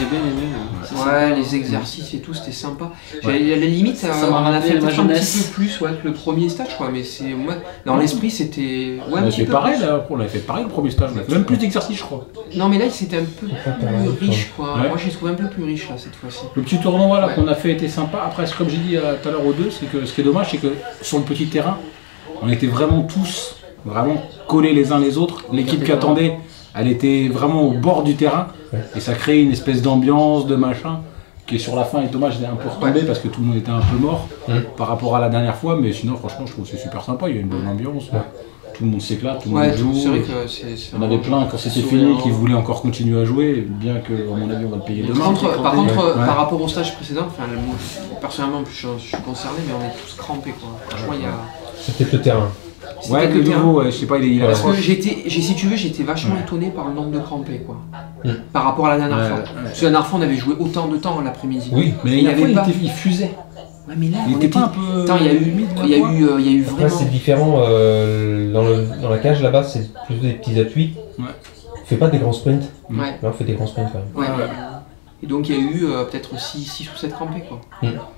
j'ai bien aimé. Ouais, les exercices et tout, c'était sympa. À la limite, on en a fait peut-être un petit peu plus que le premier stage, quoi. Mais c'est dans l'esprit, c'était. Ouais, on a fait pareil, là, on avait fait pareil le premier stage. On a fait même plus d'exercices, je crois. Non, mais là, c'était un peu plus riche, quoi. Moi, j'ai trouvé un peu plus riche, là, cette fois-ci. Le petit tournoi là qu'on a fait était sympa. Après, comme j'ai dit tout à l'heure aux deux, c'est que ce qui est dommage, c'est que sur le petit terrain, on était vraiment tous collés les uns les autres. L'équipe qui attendait, elle était vraiment au bord du terrain. Et ça crée une espèce d'ambiance, de machin, qui est sur la fin. Et Thomas, j'étais un peu retombé parce que tout le monde était un peu mort par rapport à la dernière fois. Mais sinon, franchement, je trouve que c'est super sympa. Il y a une bonne ambiance. Tout le monde s'éclate, tout le monde joue. C'est vrai que on avait plein, quand c'était fini, qui voulaient encore continuer à jouer, bien que, à mon avis, on va le payer demain. Par contre, par rapport au stage précédent, personnellement, je suis concerné, mais on est tous crampés, quoi. Franchement, il y a... C'est peut-être le terrain. Ouais, le nouveau, je sais pas, il a... Parce que si tu veux, j'étais vachement étonné par le nombre de crampés, quoi. Par rapport à la dernière fois. Parce que la dernière fois, on avait joué autant de temps l'après-midi. Oui, mais il fusait. Ouais, mais là, il était pas un peu... Attends, il y a eu vraiment... Là, c'est différent. Dans la cage, là-bas, c'est plutôt des petits appuis. Ouais. On fait pas des grands sprints. Ouais. Là, on fait des grands sprints, quand même. Ouais. Et donc, il y a eu peut-être 6 ou 7 crampés, quoi.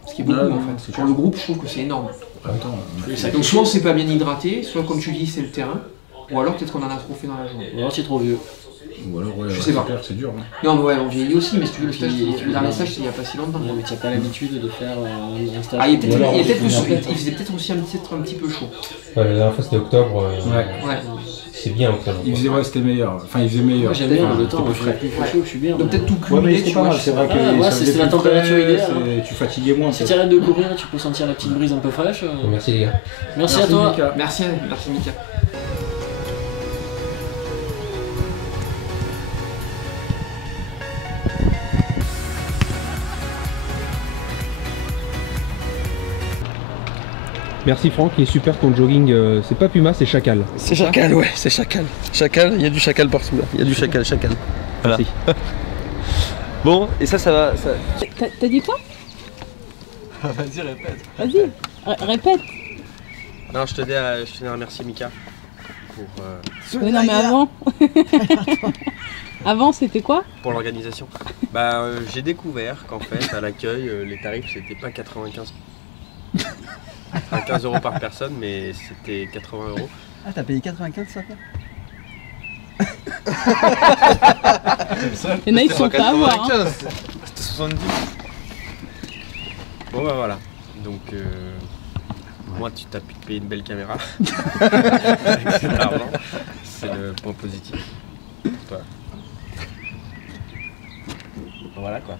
Ce qui est beaucoup, en fait. Pour le groupe, je trouve que c'est énorme. Donc, soit on s'est pas bien hydraté, soit, comme tu dis, c'est le terrain. Ou alors, peut-être qu'on en a trop fait dans la journée. Ou alors, c'est trop vieux. Ou alors, je sais pas. C'est dur. Non, mais ouais, on vieillit aussi, mais si tu veux, le dernier stage, c'est il n'y a pas si longtemps. Non, mais tu n'as pas l'habitude de faire un stage. Ah, il faisait peut-être aussi un petit peu chaud. Ouais, la dernière fois, c'était octobre. Ouais. C'est bien octobre. Il faisait, c'était meilleur. Enfin, il faisait meilleur. Moi, j'aime bien le temps, il fait plus chaud, je suis bien. Donc, peut-être tout Ouais, mais cumulé, c'était tu pas vois. mal, c'est vrai que c'est la température idéale. Tu fatiguais moins. Si tu arrêtes de courir, tu peux sentir la petite brise un peu fraîche. Merci, les gars. Merci à toi. Merci Mika. Merci Franck, il est super ton jogging. C'est pas Puma, c'est Chacal. C'est Chacal, ouais, c'est Chacal. Chacal, il y a du Chacal partout là. Il y a du Chacal. Voilà. Merci. Bon, et ça va. Ça... T'as dit quoi? Vas-y, répète. Vas-y, répète. Non, je tenais à remercier Mika pour. Mais non, mais avant. Avant, c'était quoi? Pour l'organisation. J'ai découvert qu'en fait, à l'accueil, les tarifs c'était pas 95. 15 € par personne, mais c'était 80 €. Ah, t'as payé 95 ça fait? Il y en a, ils sont pas à avoir. Hein. C'était 70. Bon bah voilà. Donc moi tu t'as pu te payer une belle caméra. Avec cet argent. C'est le point positif pour toi. Voilà quoi.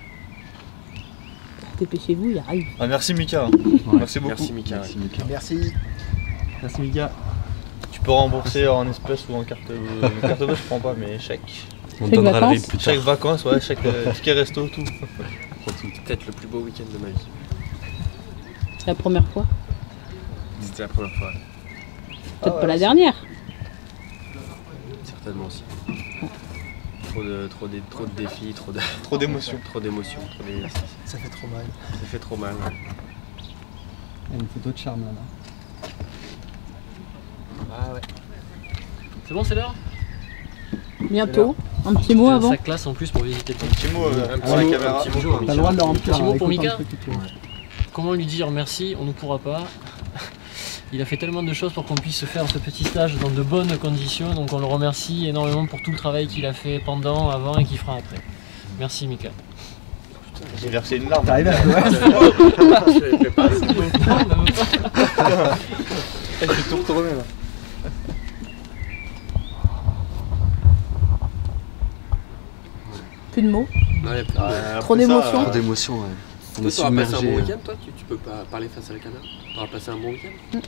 Dépêchez-vous, il arrive. Ah, merci Mika. Merci beaucoup. Merci Mika. Merci. Merci Mika. Tu peux rembourser en espèces ou en carte bleue, je prends pas, mais chèque. On te donnera le RIB plus tard. Chèque vacances, ouais, chèque ticket resto, tout. Peut-être le plus beau week-end de ma vie. C'est la première fois. C'était la première fois. Peut-être pas la dernière. Certainement aussi. Trop de défis, Trop d'émotions. Trop d'émotions, trop d'exercices. Ça fait trop mal. Ça fait trop mal. Ouais. Il y a une photo de charme là. Ah ouais. C'est bon, c'est l'heure? Bientôt. Un petit mot avant. Sa classe en plus pour visiter le Un petit mot pour la caméra. T'as le droit de le remplir. Petit mot pour avec autant Mika. de trucs que tu veux. Comment lui dire merci? On ne pourra pas. Il a fait tellement de choses pour qu'on puisse faire ce petit stage dans de bonnes conditions, donc on le remercie énormément pour tout le travail qu'il a fait pendant, avant et qu'il fera après. Merci Mika. J'ai versé une larme. T'arrives à pleurer? Je fais pas ça. Je suis tout retourné là. Plus de mots. Non, y a plus Trop d'émotions. Trop d'émotions, ouais. On est Toi, t'auras passé un bon submergé. week-end, toi tu peux pas parler face à la caméra? T'auras passé un bon week-end?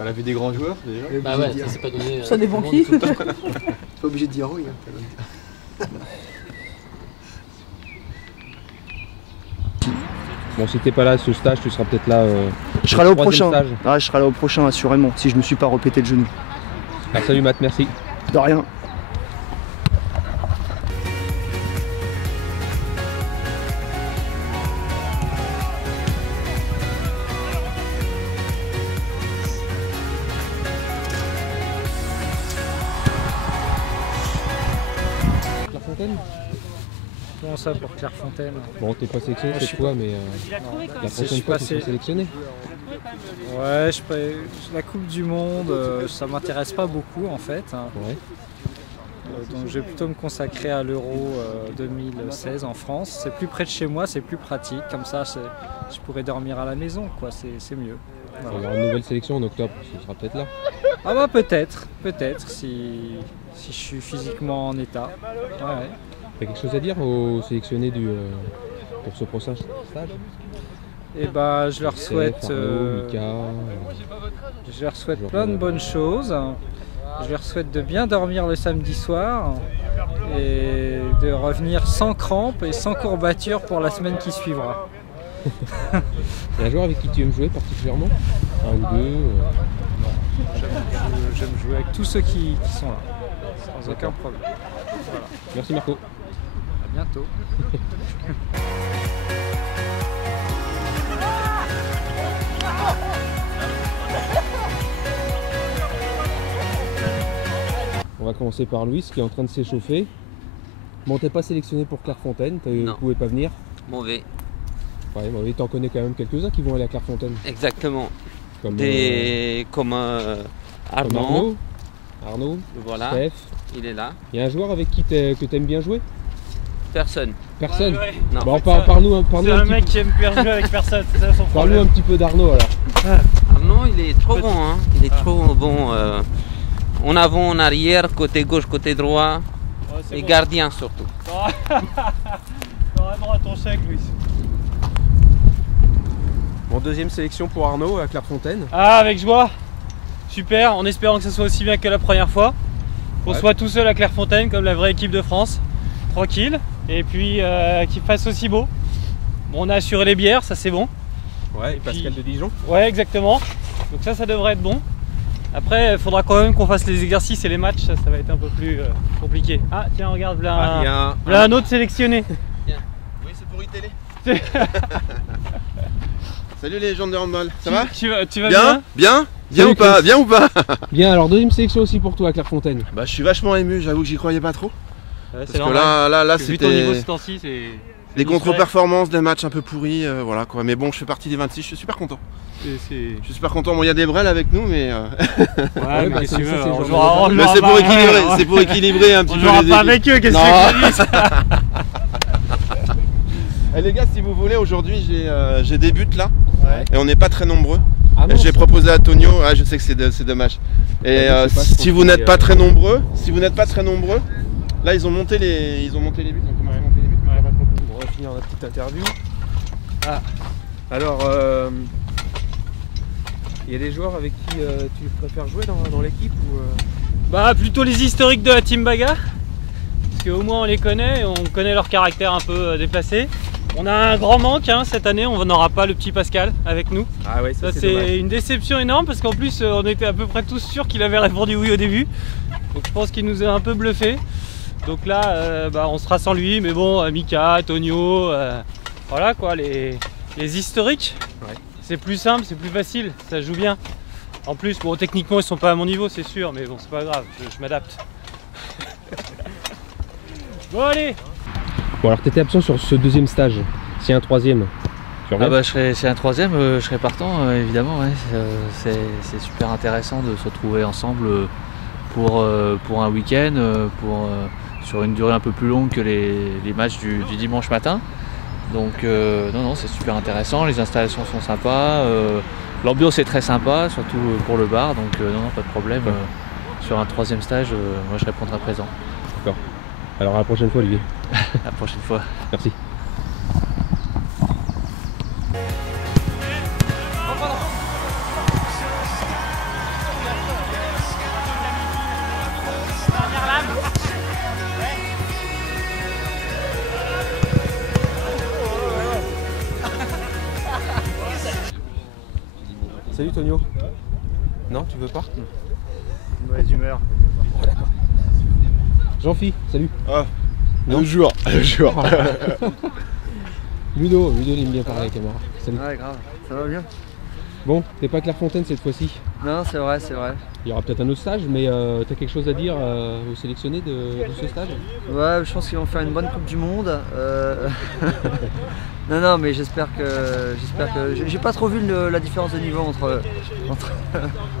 Elle a vu des grands joueurs déjà. Bah ouais, ça s'est pas donné. Ça dépend qui. Pas obligé de dire oui. Bon, si t'es pas là à ce stage, tu seras peut-être là. Je serai là au troisième prochain. stage. Ah, je serai là au prochain assurément, si je me suis pas repété le genou. Ah, salut Matt, merci. De rien. La Fontaine. Comment ça pour Clairefontaine? Bon, t'es pas sélectionné cette fois, mais la prochaine fois, tu seras sélectionné. Ouais, la Coupe du Monde, ça m'intéresse pas beaucoup en fait. Ouais. Donc je vais plutôt me consacrer à l'Euro 2016 en France. C'est plus près de chez moi, c'est plus pratique. Comme ça, je pourrais dormir à la maison, quoi. C'est mieux. Voilà. Il y aura une nouvelle sélection en octobre, ce sera peut-être là. Ah bah peut-être si je suis physiquement en état. Ouais. T'as quelque chose à dire aux sélectionnés pour ce prochain stage? Et bah je leur souhaite, plein de bonnes choses. Je leur souhaite de bien dormir le samedi soir et de revenir sans crampes et sans courbatures pour la semaine qui suivra. Il y a un joueur avec qui tu aimes jouer particulièrement? Un ou deux J'aime jouer avec tous ceux qui sont là, sans aucun problème. Voilà. Merci Marco. À bientôt. On va commencer par Louis qui est en train de s'échauffer. Bon, t'es pas sélectionné pour Clairefontaine, tu pouvais pas venir? Mauvais. Ouais, mauvais. T'en connais quand même quelques-uns qui vont aller à Clairefontaine. Exactement. Comme Arnaud. Arnaud, voilà. Steph. Il est là. Il y a un joueur avec qui que t'aimes bien jouer? Personne. Personne? Ouais. Non. Bon, parle-nous un C'est un mec qui aime faire jouer avec personne, c'est ça son problème. Parle-nous un petit peu d'Arnaud alors. Arnaud, il est trop bon, hein. Il est trop bon. En avant, en arrière, côté gauche, côté droit. Ouais, et bon. Gardien surtout. T'auras droit à ton chèque, Louis. Bon, deuxième sélection pour Arnaud à Clairefontaine. Ah, avec joie. Super, en espérant que ce soit aussi bien que la première fois. Qu'on soit tout seul à Clairefontaine comme la vraie équipe de France. Tranquille. Et puis qu'il fasse aussi beau. Bon, on a assuré les bières, ça c'est bon. Ouais, et Pascal de Dijon. Ouais, exactement. Donc ça devrait être bon. Après, il faudra quand même qu'on fasse les exercices et les matchs, ça va être un peu plus compliqué. Ah tiens, regarde, là, un autre sélectionné. Oui, c'est pour iTélé. Salut les gens de handball, ça va? Tu vas bien? Bien ou pas? Bien ou pas? Bien, alors deuxième sélection aussi pour toi à Clairefontaine. Bah je suis vachement ému, j'avoue que j'y croyais pas trop. Ouais, parce que là c'était des contre-performances, des matchs un peu pourris, voilà quoi. Mais bon, je fais partie des 26, je suis super content. Je suis super content. Bon, il y a des brels avec nous, mais. Ouais, mais qu'est-ce que tu veux? Mais c'est pour équilibrer, c'est pour équilibrer un petit peu. On jouera pas avec eux, qu'est-ce que tu dis? Eh les gars, si vous voulez, aujourd'hui j'ai des buts là, et on n'est pas très nombreux. J'ai proposé à Tonio, je sais que c'est dommage. Et si vous n'êtes pas très nombreux, là ils ont monté les buts, on commence à monter les buts. On va finir la petite interview. Alors, il y a des joueurs avec qui tu préfères jouer dans l'équipe ou Bah plutôt les historiques de la Team Baga. Parce qu'au moins on les connaît, on connaît leur caractère un peu déplacé. On a un grand manque cette année, on n'aura pas le petit Pascal avec nous. Ah ouais, ça c'est une déception énorme parce qu'en plus on était à peu près tous sûrs qu'il avait répondu oui au début. Donc je pense qu'il nous a un peu bluffé. Donc là on sera sans lui, mais bon, Mika, Tonio, voilà quoi, les historiques. Ouais. C'est plus simple, c'est plus facile, ça joue bien. En plus, bon techniquement ils sont pas à mon niveau c'est sûr, mais bon c'est pas grave, je m'adapte. Bon allez. Bon alors t'étais absent sur ce deuxième stage, s'il y a un troisième. C'est un troisième, je serais partant évidemment, ouais. C'est super intéressant de se retrouver ensemble pour un week-end, sur une durée un peu plus longue que les matchs du dimanche matin. Donc non, c'est super intéressant, les installations sont sympas, l'ambiance est très sympa, surtout pour le bar, donc non, pas de problème. Sur un troisième stage, moi je répondrai présent. D'accord. Alors à la prochaine fois Olivier. À la prochaine fois. Merci. Salut Tonio. Non, tu veux pas? Mauvaise humeur. Jean-Phi, salut. Ah, le jour. Ludo, il aime bien parler à la caméra. Salut. Ouais, grave. Ça va bien? Bon, t'es pas Clairefontaine cette fois-ci. Non, c'est vrai, c'est vrai. Il y aura peut-être un autre stage, mais t'as quelque chose à dire aux sélectionnés de ce stage? Ouais, je pense qu'ils vont faire une bonne Coupe du Monde. Non, mais j'espère que j'ai pas trop vu la différence de niveau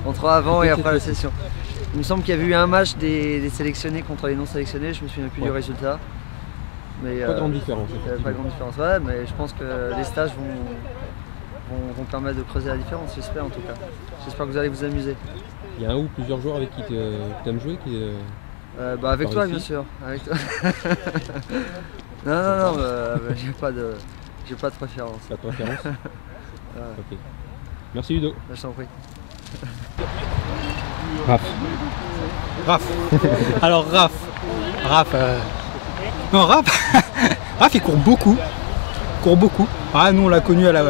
entre avant et après la session. Il me semble qu'il y avait eu un match des sélectionnés contre les non sélectionnés, je me souviens plus du résultat. Mais, pas grande différence. Pas grande différence, ouais, mais je pense que les stages vont permettre de creuser la différence, j'espère en tout cas. J'espère que vous allez vous amuser. Il y a un ou plusieurs joueurs avec qui tu aimes jouer avec toi, bien sûr. Avec toi. non, j'ai pas de préférence. Pas de préférence. Ok. Merci Ludo. Je t'en prie. Raph. Alors Raph. Non, Raph il court beaucoup. Ah, nous on l'a connu à la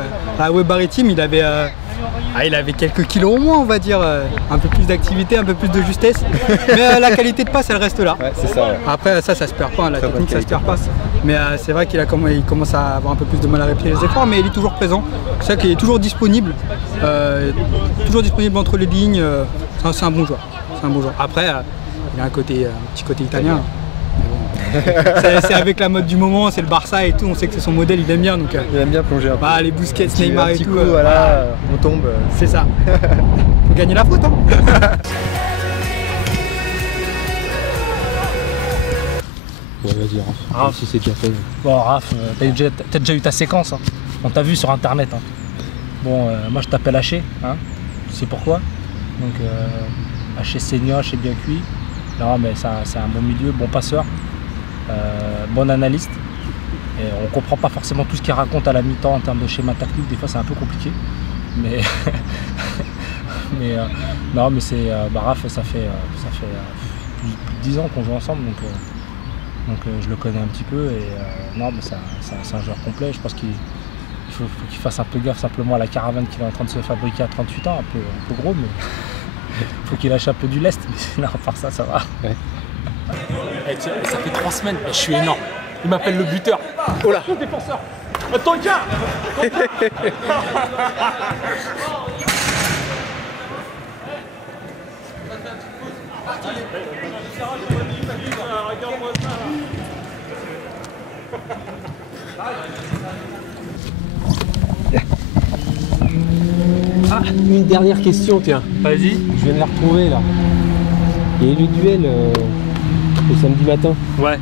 Web Maritime, il avait quelques kilos au moins, on va dire, un peu plus d'activité, un peu plus de justesse, mais la qualité de passe elle reste là. Ouais, c'est ça. Ouais. Après ça se perd pas, la technique ça se perd pas, mais c'est vrai qu'il commence à avoir un peu plus de mal à répéter les efforts, mais il est toujours présent, c'est ça qu'il est toujours disponible entre les lignes, c'est un bon joueur. Après il a un petit côté italien. C'est avec la mode du moment, c'est le Barça et tout, on sait que c'est son modèle, il aime bien. Donc, il aime bien plonger un peu. Les Busquets, Neymar et tout. Voilà, on tombe. C'est ça. Faut gagner la faute. Hein. Ouais, vas-y Raph, si c'est déjà fait. Bon Raph, t'as déjà eu ta séquence, hein. On t'a vu sur internet. Hein. Bon, moi je t'appelle Haché, hein. Tu sais pourquoi? Donc Haché senior, Haché bien cuit. Non mais c'est un bon milieu, bon passeur. Bon analyste, et on comprend pas forcément tout ce qu'il raconte à la mi-temps en termes de schéma tactique, des fois c'est un peu compliqué, mais non mais c'est Raph, ça fait plus de 10 ans qu'on joue ensemble, donc je le connais un petit peu, et non mais c'est un joueur complet. Je pense qu'il faut qu'il fasse un peu gaffe simplement à la caravane qu'il est en train de se fabriquer à 38 ans, un peu gros, mais il faut qu'il lâche un peu du lest, mais sinon à part ça va. Ouais. Ça fait 3 semaines, je suis énorme. Il m'appelle le buteur. Oh là, le défenseur. Ton gars. Une dernière question, tiens. Vas-y. Je viens de la retrouver là. Il y a eu le duel le samedi matin. Ouais.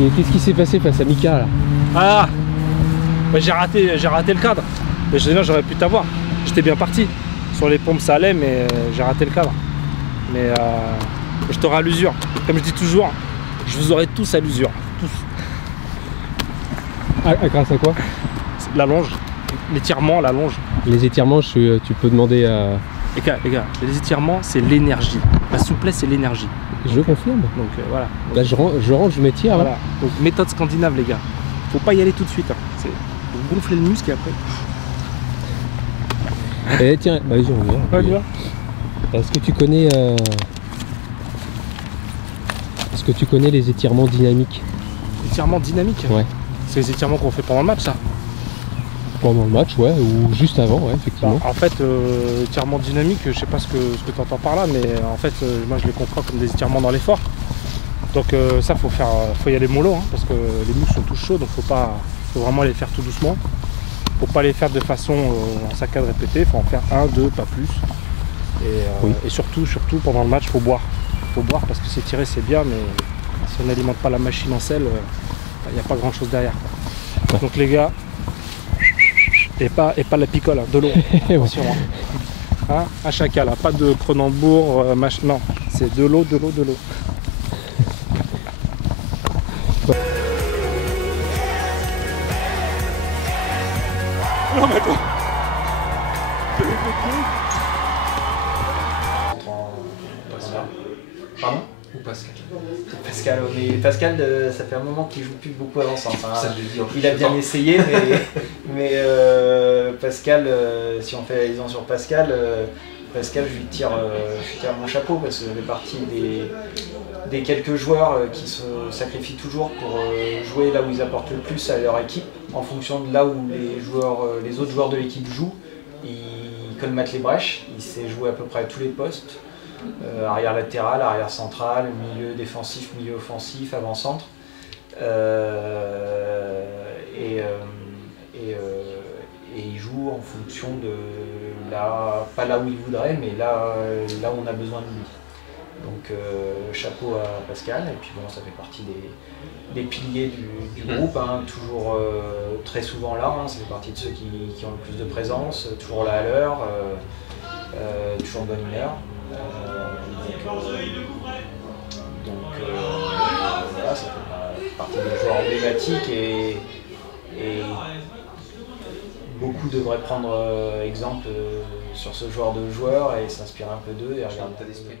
Et qu'est-ce qui s'est passé face à Mika là? Ah, j'ai raté le cadre. Mais sinon j'aurais pu t'avoir. J'étais bien parti. Sur les pompes ça allait, mais j'ai raté le cadre. Mais je t'aurai à l'usure. Comme je dis toujours, je vous aurai tous à l'usure. Tous. Grâce à quoi? La longe. L'étirement, la longe. Les étirements, tu peux demander à... Les gars, les étirements, c'est l'énergie. La souplesse, c'est l'énergie. Je confirme. Donc voilà. Là, je rentre, je m'étire. Voilà. Donc méthode scandinave, les gars. Faut pas y aller tout de suite. Hein. Vous gonflez le muscle et après. Eh tiens, vas-y, on y va. Est-ce que tu connais les étirements dynamiques? Étirements dynamiques? Ouais. C'est les étirements qu'on fait pendant le match, ça? Pendant le match, ouais, ou juste avant, ouais, effectivement. En fait, étirement dynamique, je sais pas ce que tu entends par là, mais en fait, moi je les comprends comme des étirements dans l'effort. Donc ça, faut y aller mollo, hein, parce que les muscles sont tous chauds, donc faut vraiment les faire tout doucement. Faut pas les faire de façon en saccade répétée, faut en faire 1, 2, pas plus. Et surtout, pendant le match, faut boire. Faut boire parce que s'étirer c'est bien, mais si on n'alimente pas la machine en sel, il n'y a pas grand chose derrière. Quoi. Donc les gars, et pas la picole, hein, de l'eau. Attention. Hein, à chacun, là, pas de Cronenbourg, non, c'est de l'eau. Non mais attends. Pardon? Ou Pascal? Pascal, mais Pascal, ça fait un moment qu'il joue plus beaucoup avant ça. Enfin, ça je l'ai dit, il a bien essayé, mais Pascal, si on fait la liaison sur Pascal, Pascal, je lui tire mon chapeau parce que ça fait partie des quelques joueurs qui se sacrifient toujours pour jouer là où ils apportent le plus à leur équipe, en fonction de là où les autres joueurs de l'équipe jouent. il colmate les brèches, il sait jouer à peu près à tous les postes, arrière latéral, arrière central, milieu défensif, milieu offensif, avant-centre. Et il joue en fonction de pas là où il voudrait, mais là où on a besoin de lui. Donc chapeau à Pascal, et puis bon, ça fait partie des piliers du groupe, hein, toujours très souvent là, hein, ça fait partie de ceux qui ont le plus de présence, toujours là à l'heure, toujours de bonne humeur. Voilà, ça fait partie des joueurs emblématiques et beaucoup devraient prendre exemple sur ce genre de joueurs et s'inspirer un peu d'eux et regarder l'état d'esprit.